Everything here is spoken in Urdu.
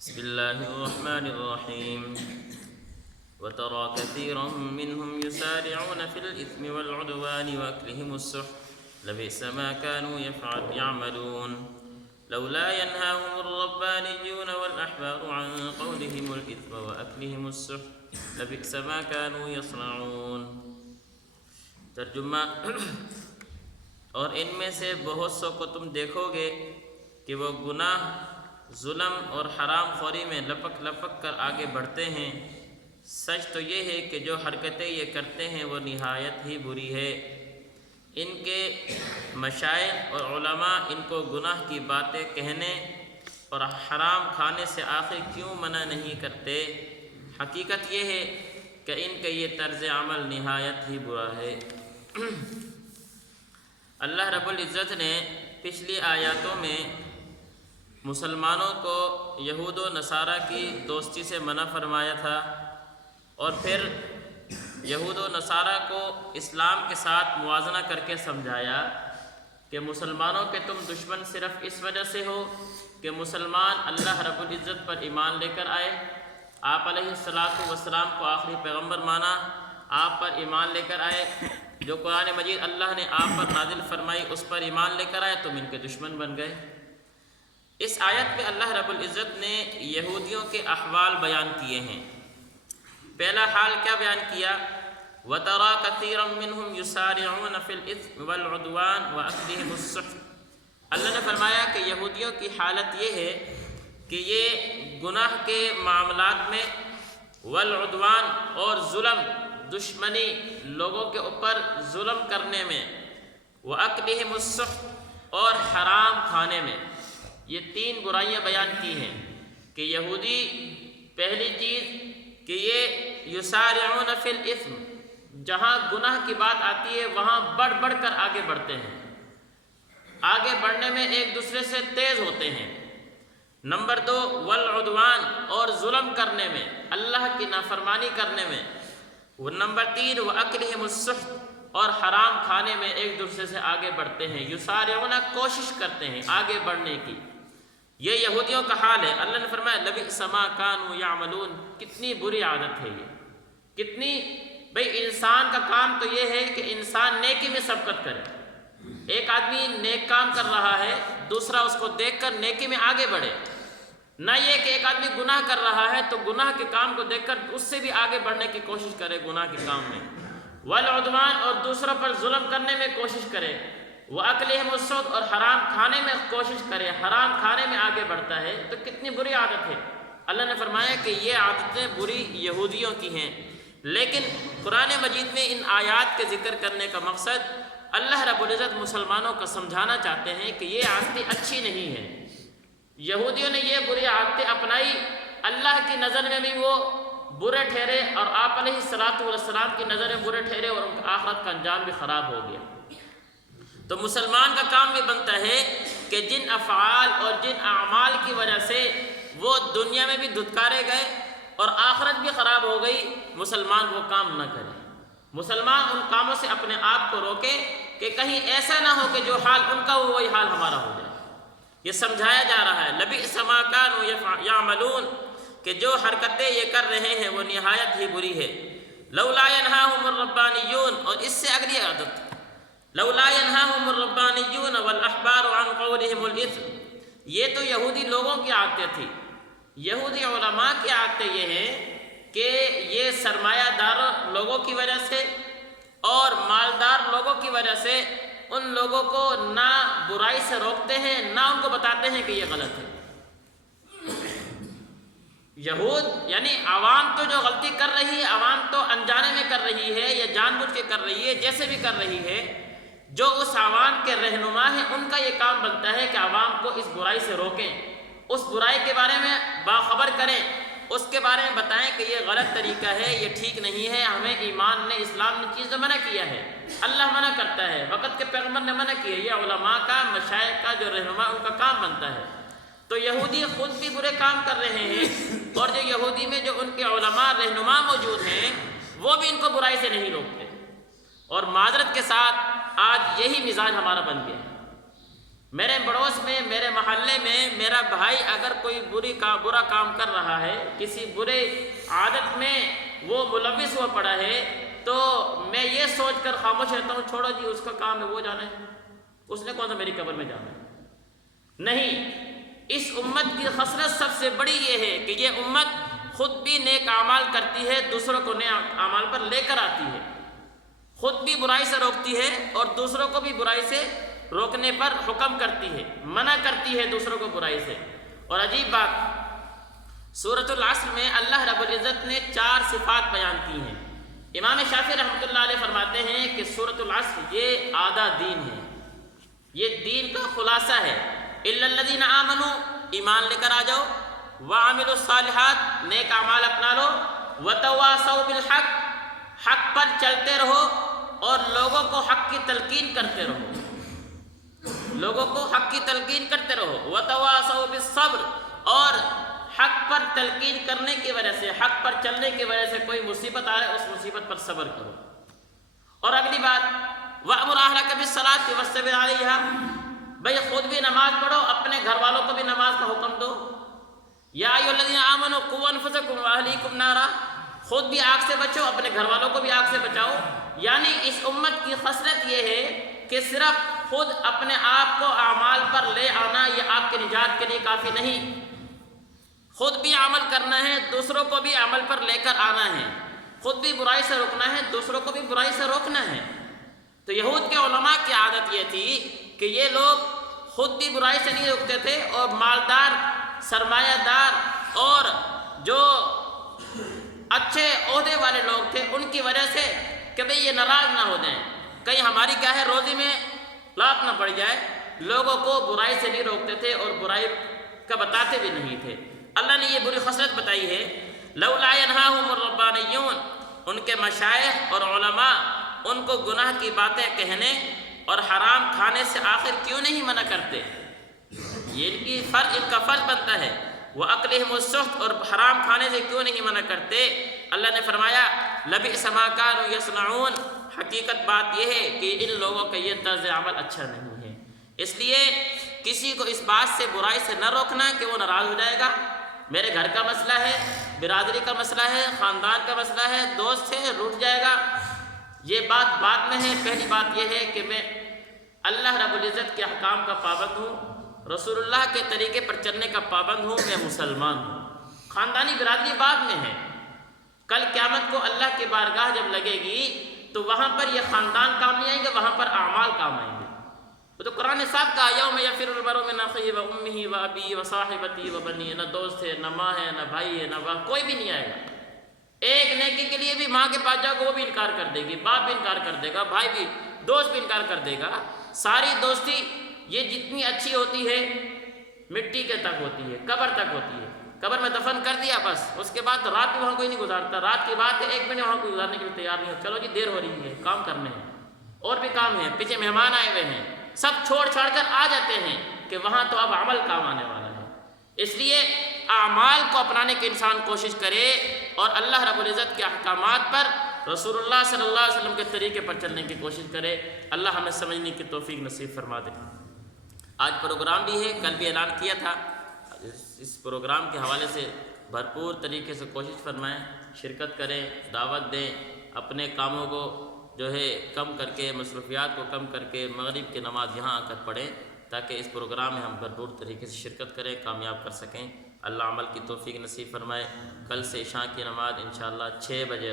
بسم الله الرحمن الرحيم وترى كثيرا منهم يسارعون في الإثم والعدوان وأكلهم السحت لبئس ما كانوا يعملون لولا ينهاهم الربانيون والأحبار عن قولهم الإثم وأكلهم السحت لبئس ما كانوا يصنعون۔ ترجمہ اور ان میں سے بہت سو کو تم دیکھو گے کہ وہ گناہ، ظلم اور حرام خوری میں لپک لپک کر آگے بڑھتے ہیں۔ سچ تو یہ ہے کہ جو حرکتیں یہ کرتے ہیں وہ نہایت ہی بری ہے۔ ان کے مشائخ اور علماء ان کو گناہ کی باتیں کہنے اور حرام کھانے سے آخر کیوں منع نہیں کرتے؟ حقیقت یہ ہے کہ ان کا یہ طرز عمل نہایت ہی برا ہے۔ اللہ رب العزت نے پچھلی آیاتوں میں مسلمانوں کو یہود و نصارہ کی دوستی سے منع فرمایا تھا، اور پھر یہود و نصارہ کو اسلام کے ساتھ موازنہ کر کے سمجھایا کہ مسلمانوں کے تم دشمن صرف اس وجہ سے ہو کہ مسلمان اللہ رب العزت پر ایمان لے کر آئے، آپ علیہ السلام کو آخری پیغمبر مانا، آپ پر ایمان لے کر آئے، جو قرآن مجید اللہ نے آپ پر نازل فرمائی اس پر ایمان لے کر آئے، تم ان کے دشمن بن گئے۔ اس آیت میں اللہ رب العزت نے یہودیوں کے احوال بیان کیے ہیں۔ پہلا حال کیا بیان کیا؟ وَتَرَى كَثِيرًا مِّنْهُمْ يُسَارِعُونَ فِي الْإِثْمِ وَالْعُدْوَانِ وَأَكْلِهِمُ السُّحْتَ۔ اللہ نے فرمایا کہ یہودیوں کی حالت یہ ہے کہ یہ گناہ کے معاملات میں، والعدوان اور ظلم، دشمنی، لوگوں کے اوپر ظلم کرنے میں، وَأَكْلِهِمُ السُّحْتَ اور حرام کھانے میں، یہ تین برائیاں بیان کی ہیں کہ یہودی، پہلی چیز کہ یہ یسارعون فی الاثم، جہاں گناہ کی بات آتی ہے وہاں بڑھ بڑھ کر آگے بڑھتے ہیں، آگے بڑھنے میں ایک دوسرے سے تیز ہوتے ہیں۔ نمبر دو، والعدوان اور ظلم کرنے میں، اللہ کی نافرمانی کرنے میں۔ نمبر تین، واکلہم السحت اور حرام کھانے میں ایک دوسرے سے آگے بڑھتے ہیں۔ یسارعون کوشش کرتے ہیں آگے بڑھنے کی، یہ یہودیوں کا حال ہے۔ اللہ نے فرمایا لبئس ما کانوا یعملون، کتنی بری عادت ہے یہ، کتنی، بھئی انسان کا کام تو یہ ہے کہ انسان نیکی میں سبقت کرے۔ ایک آدمی نیک کام کر رہا ہے، دوسرا اس کو دیکھ کر نیکی میں آگے بڑھے، نہ یہ کہ ایک آدمی گناہ کر رہا ہے تو گناہ کے کام کو دیکھ کر اس سے بھی آگے بڑھنے کی کوشش کرے گناہ کے کام میں، والعدوان اور دوسروں پر ظلم کرنے میں کوشش کرے، وَأَكْلِهِمُ السُّحْتَ اور حرام کھانے میں کوشش کرے، حرام کھانے میں آگے بڑھتا ہے، تو کتنی بری عادت ہے۔ اللہ نے فرمایا کہ یہ عادتیں بری یہودیوں کی ہیں، لیکن قرآن مجید میں ان آیات کے ذکر کرنے کا مقصد اللہ رب العزت مسلمانوں کو سمجھانا چاہتے ہیں کہ یہ عادتیں اچھی نہیں ہیں۔ یہودیوں نے یہ بری عادتیں اپنائی، اللہ کی نظر میں بھی وہ برے ٹھہرے، اور آپ علیہ السلام کی نظر میں برے ٹھہرے، اور ان کا آخرت کا انجام بھی خراب ہو گیا۔ تو مسلمان کا کام بھی بنتا ہے کہ جن افعال اور جن اعمال کی وجہ سے وہ دنیا میں بھی دھتکارے گئے اور آخرت بھی خراب ہو گئی، مسلمان وہ کام نہ کرے۔ مسلمان ان کاموں سے اپنے آپ کو روکے کہ کہیں ایسا نہ ہو کہ جو حال ان کا ہو وہی حال ہمارا ہو جائے۔ یہ سمجھایا جا رہا ہے لبئس ما کانوا یعملون، کہ جو حرکتیں یہ کر رہے ہیں وہ نہایت ہی بری ہے۔ لولا ینہاہم الربانیون، اور اس سے اگلی عادت، لولا ینہاہم الربانیون والاحبار عن قولہم الاثم، یہ تو یہودی لوگوں کی عادتیں تھی۔ یہودی علماء کی عادتیں یہ ہیں کہ یہ سرمایہ دار لوگوں کی وجہ سے اور مالدار لوگوں کی وجہ سے ان لوگوں کو نہ برائی سے روکتے ہیں، نہ ان کو بتاتے ہیں کہ یہ غلط ہے۔ یہود یعنی عوام تو جو غلطی کر رہی ہے، عوام تو انجانے میں کر رہی ہے یا جان بوجھ کے کر رہی ہے، جیسے بھی کر رہی ہے، جو اس عوام کے رہنما ہیں ان کا یہ کام بنتا ہے کہ عوام کو اس برائی سے روکیں، اس برائی کے بارے میں باخبر کریں، اس کے بارے میں بتائیں کہ یہ غلط طریقہ ہے، یہ ٹھیک نہیں ہے، ہمیں ایمان نے، اسلام نے چیز منع کیا ہے، اللہ منع کرتا ہے، وقت کے پیغمبر نے منع کیا ہے۔ یہ علماء کا، مشائخ کا جو رہنما ان کا کام بنتا ہے۔ تو یہودی خود بھی برے کام کر رہے ہیں، اور جو یہودی میں جو ان کے علماء رہنما موجود ہیں وہ بھی ان کو برائی سے نہیں روکتے، اور معذرت کے ساتھ آج یہی مزاج ہمارا بن گیا ہے۔ میرے پڑوس میں، میرے محلے میں میرا بھائی اگر کوئی برا کام کر رہا ہے، کسی برے عادت میں وہ ملوث ہوا پڑا ہے، تو میں یہ سوچ کر خاموش رہتا ہوں، چھوڑو جی اس کا کام ہے، وہ جانے، اس نے کون سا میری قبر میں جانا ہے؟ نہیں، اس امت کی خصلت سب سے بڑی یہ ہے کہ یہ امت خود بھی نیک اعمال کرتی ہے، دوسروں کو نیک اعمال پر لے کر آتی ہے، خود بھی برائی سے روکتی ہے اور دوسروں کو بھی برائی سے روکنے پر حکم کرتی ہے، منع کرتی ہے دوسروں کو برائی سے۔ اور عجیب بات، سورۃ العصر میں اللہ رب العزت نے 4 صفات بیان کی ہیں۔ امام شافعی رحمۃ اللہ علیہ فرماتے ہیں کہ سورۃ العصر یہ آدھا دین ہے، یہ دین کا خلاصہ ہے۔ الا الذین آمنوا، ایمان لے کر آ جاؤ، وعملوا الصالحات، نیک اعمال اپنا لو، وتواصوا بالحق، حق پر چلتے رہو اور لوگوں کو حق کی تلقین کرتے رہو، لوگوں کو حق کی تلقین کرتے رہو، وتواصوا بالصبر، اور حق پر تلقین کرنے کی وجہ سے، حق پر چلنے کی وجہ سے کوئی مصیبت آ رہے اس مصیبت پر صبر کرو۔ اور اگلی بات، وَأْمُرْ أَهْلَكَ بِالصَّلَاةِ وَاصْطَبِرْ عَلَيْهَا، بھئی خود بھی نماز پڑھو، اپنے گھر والوں کو بھی نماز کا حکم دو۔ یا ایھا الذین آمنوا قوا انفسکم واہلیکم نارا، خود بھی آگ سے بچو، اپنے گھر والوں کو بھی آگ سے بچاؤ۔ یعنی اس امت کی خصلت یہ ہے کہ صرف خود اپنے آپ کو اعمال پر لے آنا یہ آپ کے نجات کے لیے کافی نہیں، خود بھی عمل کرنا ہے، دوسروں کو بھی عمل پر لے کر آنا ہے، خود بھی برائی سے روکنا ہے، دوسروں کو بھی برائی سے روکنا ہے۔ تو یہود کے علماء کی عادت یہ تھی کہ یہ لوگ خود بھی برائی سے نہیں روکتے تھے، اور مالدار، سرمایہ دار اور جو اچھے عہدے والے لوگ تھے ان کی وجہ سے کہ بھئی یہ ناراض نہ ہو جائیں، کہیں ہماری کیا ہے روزی میں لات نہ پڑ جائے، لوگوں کو برائی سے نہیں روکتے تھے اور برائی کا بتاتے بھی نہیں تھے۔ اللہ نے یہ بری خصلت بتائی ہے، لولا ینہاہم الربانیون، ان کے مشائخ اور علماء ان کو گناہ کی باتیں کہنے اور حرام کھانے سے آخر کیوں نہیں منع کرتے؟ یہ ان کا فرض بنتا ہے۔ وَأَكْلِهِمُ السُّحْتَ، اور حرام کھانے سے کیوں نہیں منع کرتے؟ اللہ نے فرمایا لَبِئْسَ مَا كَانُوا يَصْنَعُونَ، حقیقت بات یہ ہے کہ ان لوگوں کا یہ طرز عمل اچھا نہیں ہے۔ اس لیے کسی کو اس بات سے، برائی سے نہ روکنا کہ وہ ناراض ہو جائے گا۔ میرے گھر کا مسئلہ ہے، برادری کا مسئلہ ہے، خاندان کا مسئلہ ہے، دوست ہے، روٹ جائے گا، یہ بات بعد میں ہے۔ پہلی بات یہ ہے کہ میں اللہ رب العزت کے احکام کا پابند ہوں، رسول اللہ کے طریقے پر چلنے کا پابند ہوں، میں مسلمان ہوں۔ خاندانی برادری بعد میں ہے، کل قیامت کو اللہ کی بارگاہ جب لگے گی تو وہاں پر یہ خاندان کام نہیں آئیں گے، وہاں پر اعمال کام آئیں گے۔ وہ تو قرآن نے صاحب کہا یوم یفر المرء من اخیہ وامہ وابیہ وصاحبتہ وبنیہ، نہ دوست ہے، نہ ماں ہے، نہ بھائی ہے، نہ باپ، کوئی بھی نہیں آئے گا۔ ایک نیکی کے لیے بھی ماں کے پاس جاؤ گے وہ بھی انکار کر دے گی، باپ بھی انکار کر دے گا، بھائی بھی، دوست بھی انکار کر دے گا۔ ساری دوستی یہ جتنی اچھی ہوتی ہے مٹی کے تک ہوتی ہے، قبر تک ہوتی ہے، قبر میں دفن کر دیا بس، اس کے بعد رات بھی وہاں کوئی نہیں گزارتا، رات کی بات ہے 1 منٹ وہاں کوئی گزارنے کے لیے تیار نہیں ہو، چلو جی دیر ہو رہی ہے، کام کرنے ہیں، اور بھی کام ہے، پیچھے مہمان آئے ہوئے ہیں، سب چھوڑ چھاڑ کر آ جاتے ہیں کہ وہاں تو اب عمل کام آنے والا ہے۔ اس لیے اعمال کو اپنانے کی انسان کوشش کرے اور اللہ رب العزت کے احکامات پر، رسول اللہ صلی اللہ علیہ وسلم کے طریقے پر چلنے کی کوشش کرے۔ اللہ ہمیں سمجھنے کی توفیق نصیب فرما دے۔ آج پروگرام بھی ہے، کل بھی اعلان کیا تھا، اس پروگرام کے حوالے سے بھرپور طریقے سے کوشش فرمائیں، شرکت کریں، دعوت دیں، اپنے کاموں کو جو ہے کم کر کے، مصروفیات کو کم کر کے مغرب کی نماز یہاں آ کر پڑھیں تاکہ اس پروگرام میں ہم بھرپور طریقے سے شرکت کریں، کامیاب کر سکیں۔ اللہ عمل کی توفیق نصیب فرمائے۔ کل سے عشاء کی نماز انشاءاللہ 6 بجے